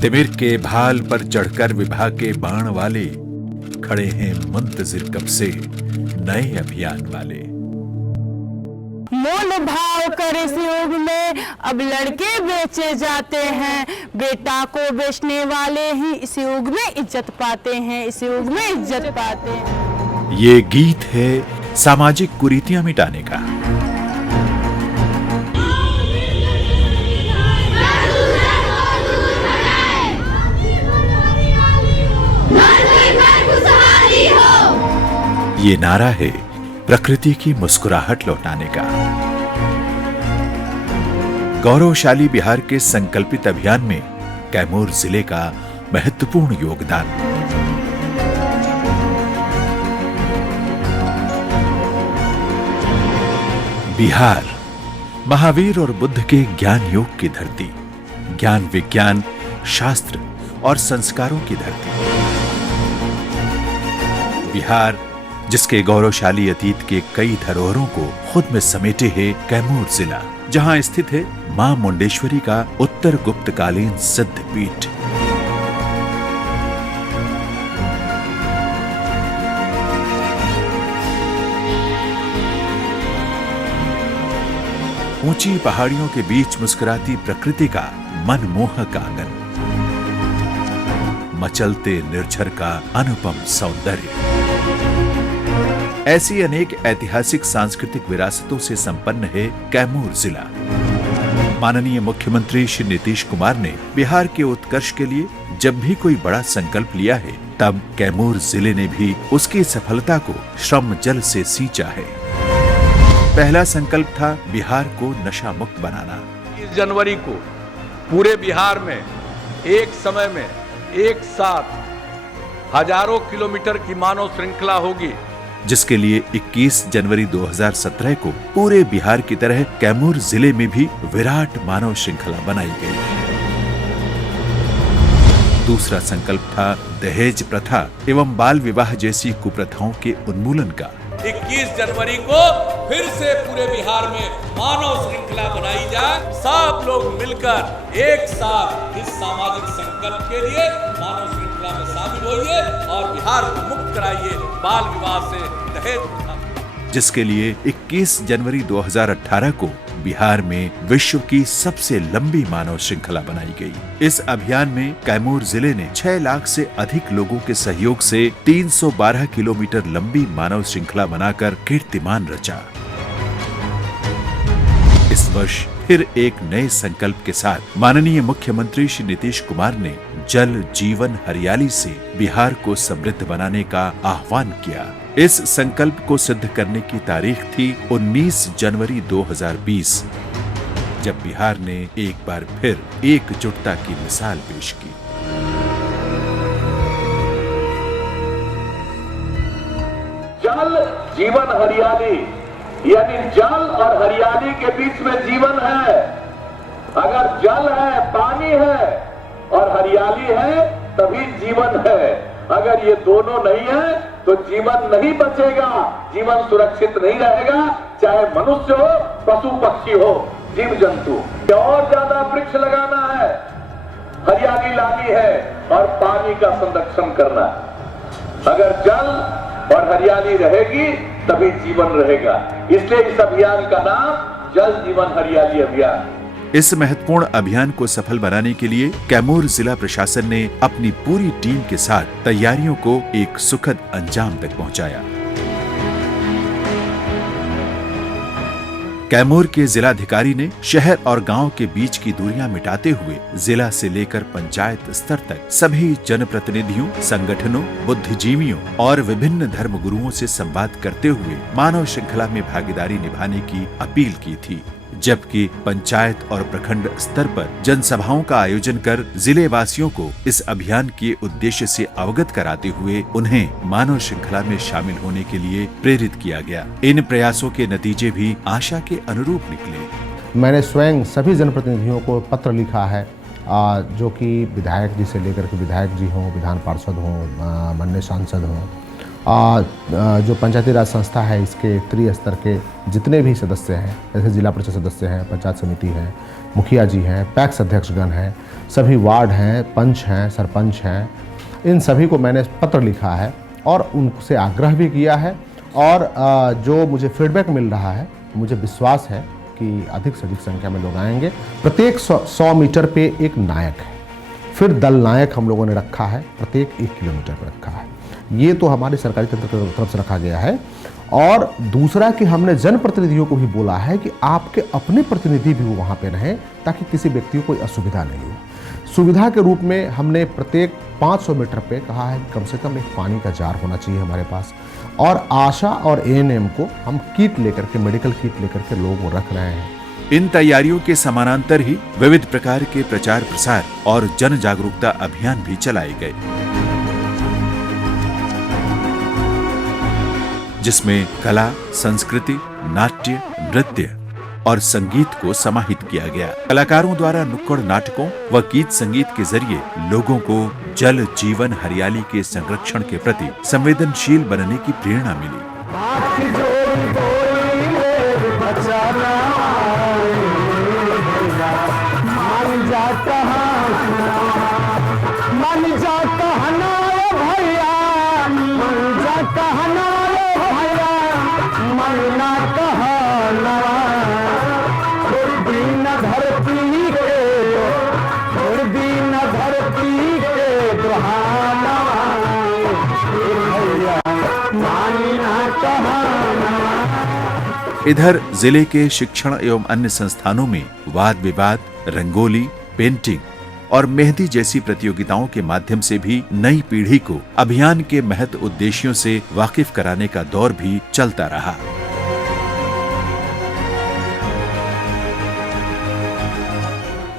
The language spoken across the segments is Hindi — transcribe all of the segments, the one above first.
तिमिर के भाल पर चढ़कर विभा के बाण वाले खड़े हैं मुंतजिर कब से नए अभियान वाले। मोल भाव कर इस युग में अब लड़के बेचे जाते हैं, बेटा को बेचने वाले ही इस युग में इज्जत पाते हैं, इस युग में इज्जत पाते हैं। ये गीत है सामाजिक कुरीतियां मिटाने का। ये नारा है प्रकृति की मुस्कुराहट लौटाने का। गौरवशाली बिहार के संकल्पित अभियान में कैमूर जिले का महत्वपूर्ण योगदान। बिहार महावीर और बुद्ध के ज्ञान योग की धरती, ज्ञान विज्ञान शास्त्र और संस्कारों की धरती। बिहार जिसके गौरवशाली अतीत के कई धरोहरों को खुद में समेटे है कैमूर जिला, जहां स्थित है मां मुंडेश्वरी का उत्तर गुप्तकालीन सिद्ध पीठ। ऊंची पहाड़ियों के बीच मुस्कुराती प्रकृति का मनमोहक आंगन, मचलते निर्झर का अनुपम सौंदर्य। ऐसी अनेक ऐतिहासिक सांस्कृतिक विरासतों से संपन्न है कैमूर जिला। माननीय मुख्यमंत्री श्री नीतीश कुमार ने बिहार के उत्कर्ष के लिए जब भी कोई बड़ा संकल्प लिया है, तब कैमूर जिले ने भी उसकी सफलता को श्रम जल से सींचा है। पहला संकल्प था बिहार को नशा मुक्त बनाना। 20 जनवरी को पूरे बिहार में एक समय में एक साथ हजारों किलोमीटर की मानव श्रृंखला होगी, जिसके लिए 21 जनवरी 2017 को पूरे बिहार की तरह कैमूर जिले में भी विराट मानव श्रृंखला बनाई गई। दूसरा संकल्प था दहेज प्रथा एवं बाल विवाह जैसी कुप्रथाओं के उन्मूलन का। 21 जनवरी को फिर से पूरे बिहार में मानव श्रृंखला बनाई जाए। सब लोग मिलकर एक साथ इस सामाजिक संकल्प के लिए मानव श्रृंखला में शामिल होइए और बिहार को मुक्त कराइए बाल विवाह से, दहेज प्रथा। जिसके लिए 21 जनवरी 2018 को बिहार में विश्व की सबसे लंबी मानव श्रृंखला बनाई गई। इस अभियान में कैमूर जिले ने 6 लाख से अधिक लोगों के सहयोग से 312 किलोमीटर लंबी मानव श्रृंखला बनाकर कीर्तिमान रचा। इस वर्ष फिर एक नए संकल्प के साथ माननीय मुख्यमंत्री श्री नीतीश कुमार ने जल जीवन हरियाली से बिहार को समृद्ध बनाने का आह्वान किया। इस संकल्प को सिद्ध करने की तारीख थी 19 जनवरी 2020, जब बिहार ने एक बार फिर एकजुटता की मिसाल पेश की। जल जीवन हरियाली, यानी जल और हरियाली के बीच में जीवन है। अगर जल है, पानी है और हरियाली है, तभी जीवन है। अगर ये दोनों नहीं है तो जीवन नहीं बचेगा, जीवन सुरक्षित नहीं रहेगा, चाहे मनुष्य हो, पशु पक्षी हो, जीव जंतु। और ज्यादा वृक्ष लगाना है, हरियाली लानी है और पानी का संरक्षण करना है। अगर जल और हरियाली रहेगी तभी जीवन रहेगा। इसलिए इस अभियान का नाम जल जीवन हरियाली अभियान। इस महत्वपूर्ण अभियान को सफल बनाने के लिए कैमूर जिला प्रशासन ने अपनी पूरी टीम के साथ तैयारियों को एक सुखद अंजाम तक पहुंचाया। कैमूर के जिलाधिकारी ने शहर और गांव के बीच की दूरियां मिटाते हुए जिला से लेकर पंचायत स्तर तक सभी जनप्रतिनिधियों, संगठनों, बुद्धिजीवियों और विभिन्न धर्मगुरुओं से संवाद करते हुए मानव श्रृंखला में भागीदारी निभाने की अपील की थी। जबकि पंचायत और प्रखंड स्तर पर जनसभाओं का आयोजन कर जिले वासियों को इस अभियान के उद्देश्य से अवगत कराते हुए उन्हें मानव श्रृंखला में शामिल होने के लिए प्रेरित किया गया। इन प्रयासों के नतीजे भी आशा के अनुरूप निकले। मैंने स्वयं सभी जनप्रतिनिधियों को पत्र लिखा है, जो कि विधायक जी से लेकर के विधायक जी हों, विधान पार्षद हों, माननीय सांसद हों, जो पंचायती राज संस्था है इसके त्रिस्तर के जितने भी सदस्य हैं, जैसे जिला परिषद सदस्य हैं, पंचायत समिति है, मुखिया जी हैं, पैक्स अध्यक्षगण हैं, सभी वार्ड हैं, पंच हैं, सरपंच हैं, इन सभी को मैंने पत्र लिखा है और उनसे आग्रह भी किया है। और जो मुझे फीडबैक मिल रहा है, मुझे विश्वास है कि अधिक से अधिक संख्या में लोग आएंगे। प्रत्येक 100 मीटर पे एक नायक है, फिर दल नायक हम लोगों ने रखा है, प्रत्येक 1 किलोमीटर पर रखा है। ये तो हमारे सरकारी तंत्र की तरफ से रखा गया है। और दूसरा कि हमने जनप्रतिनिधियों को भी बोला है कि आपके अपने प्रतिनिधि भी वहाँ पे रहें ताकि किसी व्यक्ति को कोई असुविधा नहीं हो। सुविधा के रूप में हमने प्रत्येक 500 मीटर पे कहा है कि कम से कम एक पानी का जार होना चाहिए हमारे पास। और आशा और एएनएम को हम किट लेकर के, मेडिकल किट लेकर के लोगों को रख रहे हैं। इन तैयारियों के समानांतर ही विविध प्रकार के प्रचार प्रसार और जन जागरूकता अभियान भी चलाए गए, जिसमें कला, संस्कृति, नाट्य, नृत्य और संगीत को समाहित किया गया। कलाकारों द्वारा नुक्कड़ नाटकों व गीत संगीत के जरिए लोगों को जल, जीवन, हरियाली के संरक्षण के प्रति संवेदनशील बनने की प्रेरणा मिली। इधर जिले के शिक्षण एवं अन्य संस्थानों में वाद विवाद, रंगोली, पेंटिंग और मेहंदी जैसी प्रतियोगिताओं के माध्यम से भी नई पीढ़ी को अभियान के महत्व उद्देश्यों से वाकिफ कराने का दौर भी चलता रहा।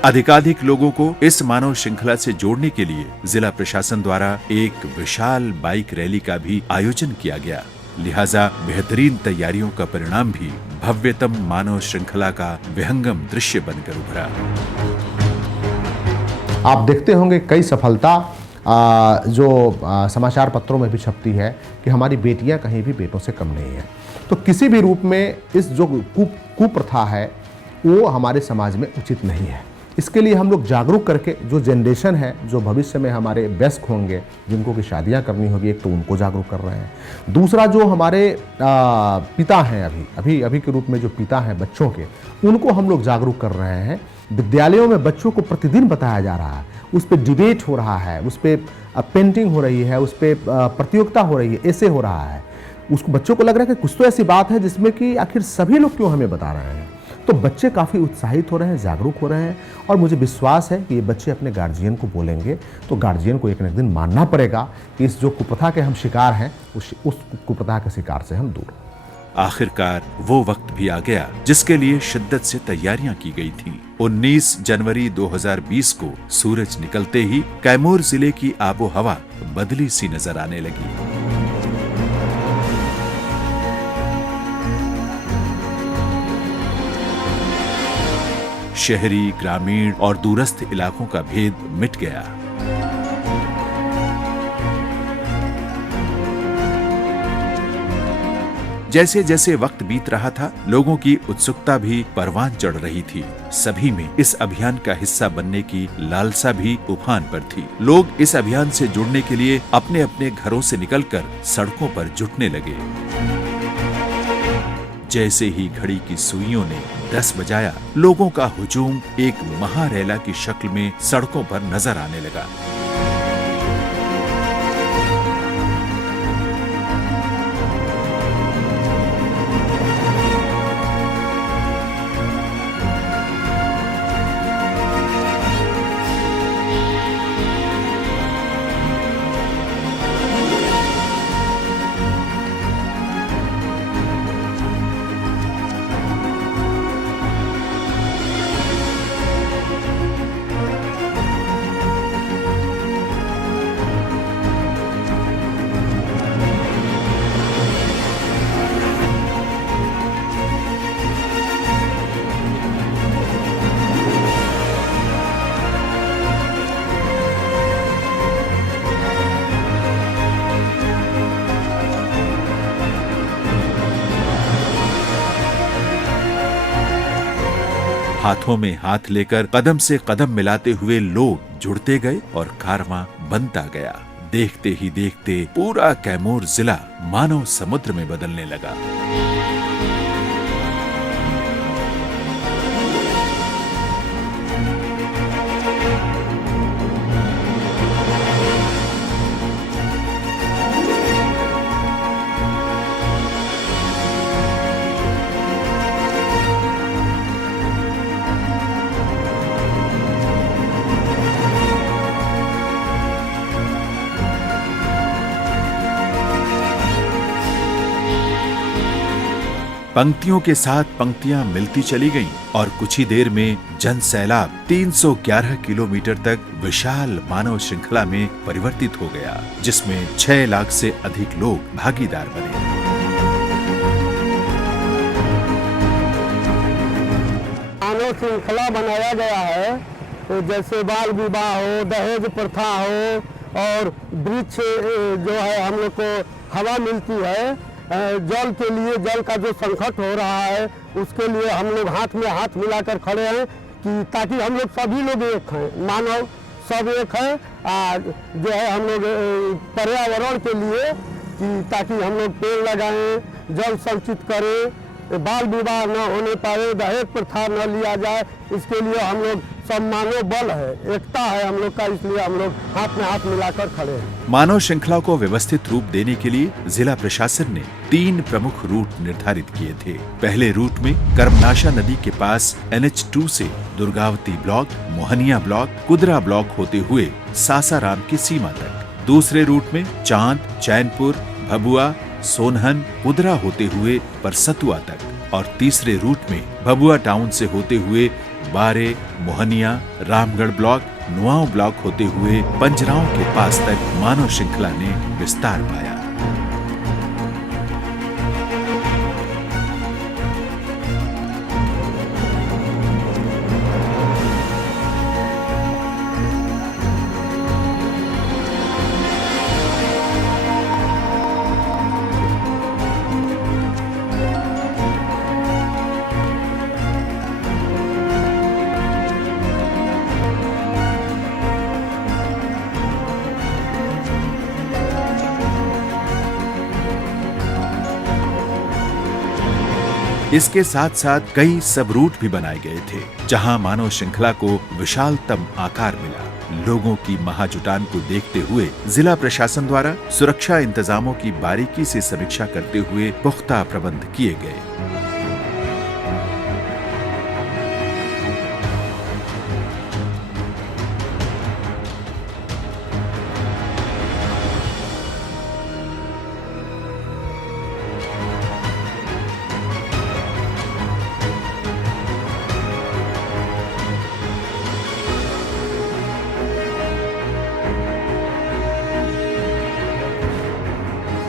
अधिकाधिक लोगों को इस मानव श्रृंखला से जोड़ने के लिए जिला प्रशासन द्वारा एक विशाल बाइक रैली का भी आयोजन किया गया। लिहाजा बेहतरीन तैयारियों का परिणाम भी भव्यतम मानव श्रृंखला का विहंगम दृश्य बनकर उभरा। आप देखते होंगे कई सफलता जो समाचार पत्रों में भी छपती है कि हमारी बेटियां कहीं भी बेटों से कम नहीं है। तो किसी भी रूप में इस जो कुप्रथा है वो हमारे समाज में उचित नहीं है। इसके लिए हम लोग जागरूक करके जो जनरेशन है, जो भविष्य में हमारे वयस्क होंगे, जिनको की शादियां करनी होगी, एक तो उनको जागरूक कर रहे हैं। दूसरा जो हमारे पिता हैं, अभी के रूप में जो पिता हैं बच्चों के, उनको हम लोग जागरूक कर रहे हैं। विद्यालयों में बच्चों को प्रतिदिन बताया जा रहा है, उस पर डिबेट हो रहा है, उस पर पेंटिंग हो रही है, उस पर प्रतियोगिता हो रही है, ऐसे हो रहा है। उसको बच्चों को लग रहा है कि कुछ तो ऐसी बात है जिसमें कि आखिर सभी लोग क्यों हमें बता रहे हैं। तो बच्चे काफ़ी उत्साहित हो रहे हैं, जागरूक हो रहे हैं। और मुझे विश्वास है कि ये बच्चे अपने गार्जियन को बोलेंगे तो गार्जियन को एक न एक दिन मानना पड़ेगा कि इस जो कुप्रथा के हम शिकार हैं उस कुप्रथा के शिकार से हम दूर। आखिरकार वो वक्त भी आ गया जिसके लिए शिद्दत से तैयारियां की गई थी। 19 जनवरी 2020 को सूरज निकलते ही कैमूर जिले की आबो हवा बदली सी नजर आने लगी। शहरी, ग्रामीण और दूरस्थ इलाकों का भेद मिट गया। जैसे जैसे वक्त बीत रहा था, लोगों की उत्सुकता भी परवान चढ़ रही थी। सभी में इस अभियान का हिस्सा बनने की लालसा भी उफान पर थी। लोग इस अभियान से जुड़ने के लिए अपने अपने घरों से निकलकर सड़कों पर जुटने लगे। जैसे ही घड़ी की सुइयों ने 10 बजाया, लोगों का हुजूम एक महारैला की शक्ल में सड़कों पर नजर आने लगा। हाथों में हाथ लेकर कदम से कदम मिलाते हुए लोग जुड़ते गए और कारवां बनता गया। देखते ही देखते पूरा कैमूर जिला मानव समुद्र में बदलने लगा। पंक्तियों के साथ पंक्तियां मिलती चली गईं और कुछ ही देर में जन सैलाब 311 किलोमीटर तक विशाल मानव श्रृंखला में परिवर्तित हो गया, जिसमें 6 लाख से अधिक लोग भागीदार बने। मानव श्रृंखला बनाया गया है, तो जैसे बाल विवाह हो, दहेज प्रथा हो और वृक्ष जो है हम लोग को हवा मिलती है, जल के लिए जल का जो संकट हो रहा है उसके लिए हम लोग हाथ में हाथ मिलाकर खड़े हैं कि ताकि हम लोग सभी लोग एक हैं, मानव सब एक है। जो है हम लोग पर्यावरण के लिए कि ताकि हम लोग पेड़ लगाएं, जल संचित करें, बाल विवाह न होने पाए, दहेज प्रथा न लिया जाए, इसके लिए हम लोग सब मानव बल है, एकता है हम लोग का, इसलिए हम लोग हाथ में हाथ मिलाकर खड़े हैं। मानव श्रृंखला को व्यवस्थित रूप देने के लिए जिला प्रशासन ने 3 प्रमुख रूट निर्धारित किए थे। पहले रूट में कर्मनाशा नदी के पास NH2 से Durgavati block, Mohania block, Kudra block होते हुए सासाराम की सीमा तक। दूसरे रूट में चांद, चैनपुर, भभुआ, सोनहन, कुदरा होते हुए परसतुआ तक और तीसरे रूट में भभुआ टाउन से होते हुए बारे, मोहनिया, रामगढ़ ब्लॉक, नुआओं ब्लॉक होते हुए पंजराओं के पास तक मानव श्रृंखला ने विस्तार पाया। इसके साथ साथ कई सब रूट भी बनाए गए थे, जहां मानव श्रृंखला को विशालतम आकार मिला। लोगों की महाजुटान को देखते हुए जिला प्रशासन द्वारा सुरक्षा इंतजामों की बारीकी से समीक्षा करते हुए पुख्ता प्रबंध किए गए।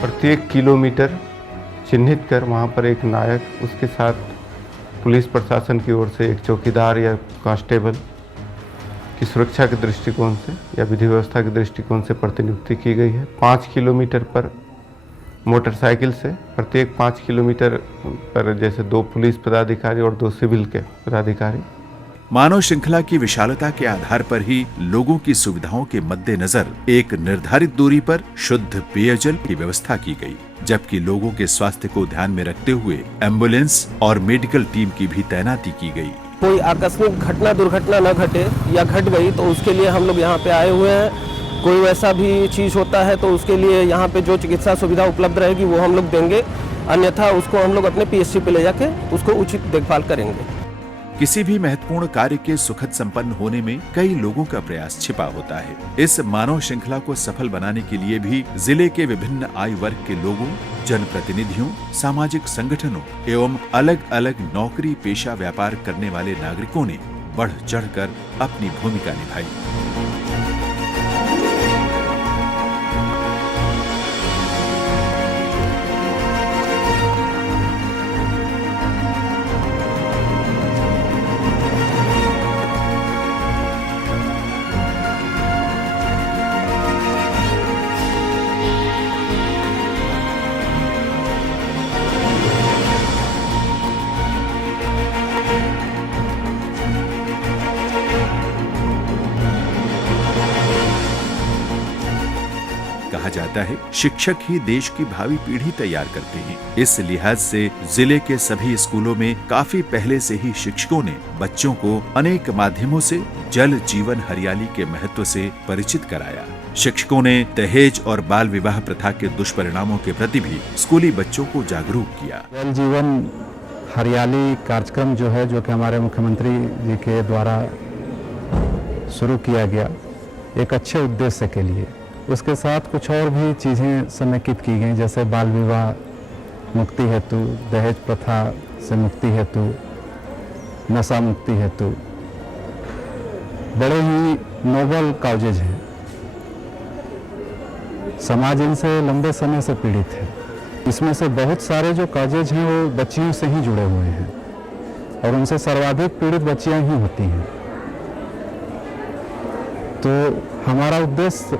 प्रत्येक किलोमीटर चिन्हित कर वहाँ पर एक नायक, उसके साथ पुलिस प्रशासन की ओर से एक चौकीदार या कांस्टेबल की सुरक्षा के दृष्टिकोण से या विधि व्यवस्था के दृष्टिकोण से प्रतिनियुक्ति की गई है। 5 किलोमीटर पर मोटरसाइकिल से, प्रत्येक 5 किलोमीटर पर जैसे 2 पुलिस पदाधिकारी और 2 सिविल के पदाधिकारी। मानव श्रृंखला की विशालता के आधार पर ही लोगों की सुविधाओं के मद्देनजर एक निर्धारित दूरी पर शुद्ध पेयजल की व्यवस्था की गई, जबकि लोगों के स्वास्थ्य को ध्यान में रखते हुए एम्बुलेंस और मेडिकल टीम की भी तैनाती की गई। कोई आकस्मिक घटना दुर्घटना न घटे या घट गई तो उसके लिए हम लोग यहाँ पे आए हुए हैं। कोई वैसा भी चीज़ होता है तो उसके लिए यहाँ पे जो चिकित्सा सुविधा उपलब्ध रहेगी वो हम लोग देंगे, अन्यथा उसको हम लोग अपने PSC पे ले जाके उसको उचित देखभाल करेंगे। किसी भी महत्वपूर्ण कार्य के सुखद संपन्न होने में कई लोगों का प्रयास छिपा होता है। इस मानव श्रृंखला को सफल बनाने के लिए भी जिले के विभिन्न आयु वर्ग के लोगों, जनप्रतिनिधियों, सामाजिक संगठनों एवं अलग अलग नौकरी पेशा व्यापार करने वाले नागरिकों ने बढ़ चढ़कर अपनी भूमिका निभाई। जाता है, शिक्षक ही देश की भावी पीढ़ी तैयार करते हैं। इस लिहाज से जिले के सभी स्कूलों में काफी पहले से ही शिक्षकों ने बच्चों को अनेक माध्यमों से जल जीवन हरियाली के महत्व से परिचित कराया। शिक्षकों ने दहेज और बाल विवाह प्रथा के दुष्परिणामों के प्रति भी स्कूली बच्चों को जागरूक किया। जल जीवन हरियाली कार्यक्रम जो है, जो कि हमारे मुख्यमंत्री जी के द्वारा शुरू किया गया एक अच्छे उद्देश्य के लिए, उसके साथ कुछ और भी चीज़ें समेकित की गई, जैसे बाल विवाह मुक्ति हेतु, दहेज प्रथा से मुक्ति हेतु, नशा मुक्ति हेतु बड़े ही नोबल काउजेज हैं। समाज इनसे लंबे समय से पीड़ित है। इसमें से बहुत सारे जो काजेज हैं वो बच्चियों से ही जुड़े हुए हैं और उनसे सर्वाधिक पीड़ित बच्चियां ही होती हैं। तो हमारा उद्देश्य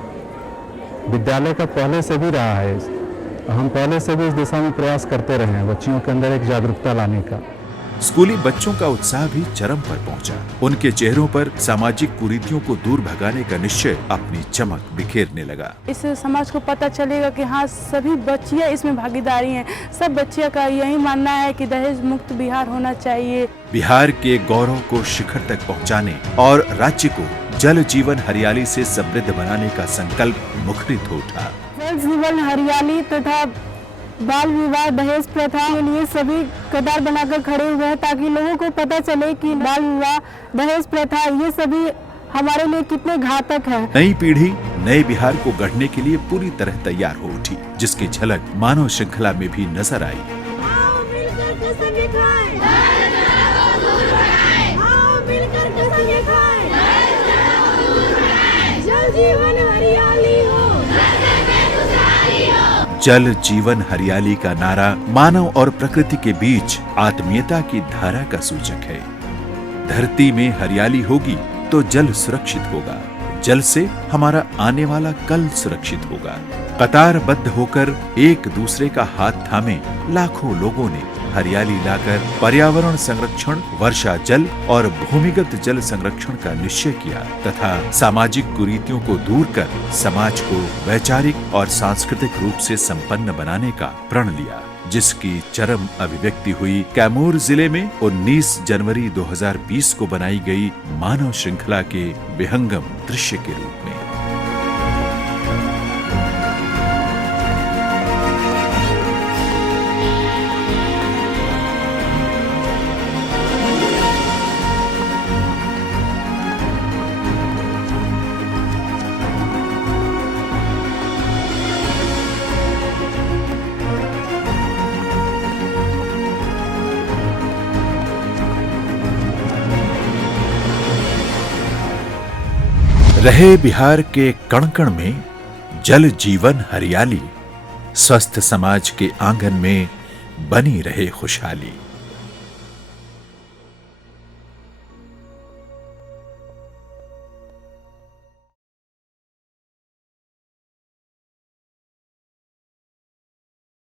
विद्यालय का पहले से भी रहा है, हम पहले से भी इस दिशा में प्रयास करते रहे हैं, बच्चियों के अंदर एक जागरूकता लाने का। स्कूली बच्चों का उत्साह भी चरम पर पहुंचा। उनके चेहरों पर सामाजिक कुरीतियों को दूर भगाने का निश्चय अपनी चमक बिखेरने लगा। इससे समाज को पता चलेगा कि हाँ, सभी बच्चियां इसमें भागीदारी हैं। सब बच्चियों का यही मानना है कि दहेज मुक्त बिहार होना चाहिए। बिहार के गौरव को शिखर तक पहुंचाने और राज्य को जल जीवन हरियाली से समृद्ध बनाने का संकल्प मुखरित हो उठा। जल जीवन हरियाली तथा बाल विवाह दहेज प्रथा के लिए सभी कतार बनाकर खड़े हुए हैं, ताकि लोगों को पता चले कि बाल विवाह दहेज प्रथा ये सभी हमारे लिए कितने घातक है। नई पीढ़ी नए बिहार को गढ़ने के लिए पूरी तरह तैयार हो उठी, जिसकी झलक मानव श्रृंखला में भी नजर आई। आओ मिलकर कसम खाएं, आओ मिलकर कसम खाएं, जल जीवन हरियाली हो। जल जीवन हरियाली का नारा मानव और प्रकृति के बीच आत्मीयता की धारा का सूचक है। धरती में हरियाली होगी तो जल सुरक्षित होगा, जल से हमारा आने वाला कल सुरक्षित होगा। कतारबद्ध होकर एक दूसरे का हाथ थामे लाखों लोगों ने हरियाली लाकर पर्यावरण संरक्षण, वर्षा जल और भूमिगत जल संरक्षण का निश्चय किया तथा सामाजिक कुरीतियों को दूर कर समाज को वैचारिक और सांस्कृतिक रूप से संपन्न बनाने का प्रण लिया, जिसकी चरम अभिव्यक्ति हुई कैमूर जिले में 19 जनवरी 2020 को बनाई गई मानव श्रृंखला के विहंगम दृश्य के रूप में। रहे बिहार के कण कण में जल जीवन हरियाली, स्वस्थ समाज के आंगन में बनी रहे खुशहाली।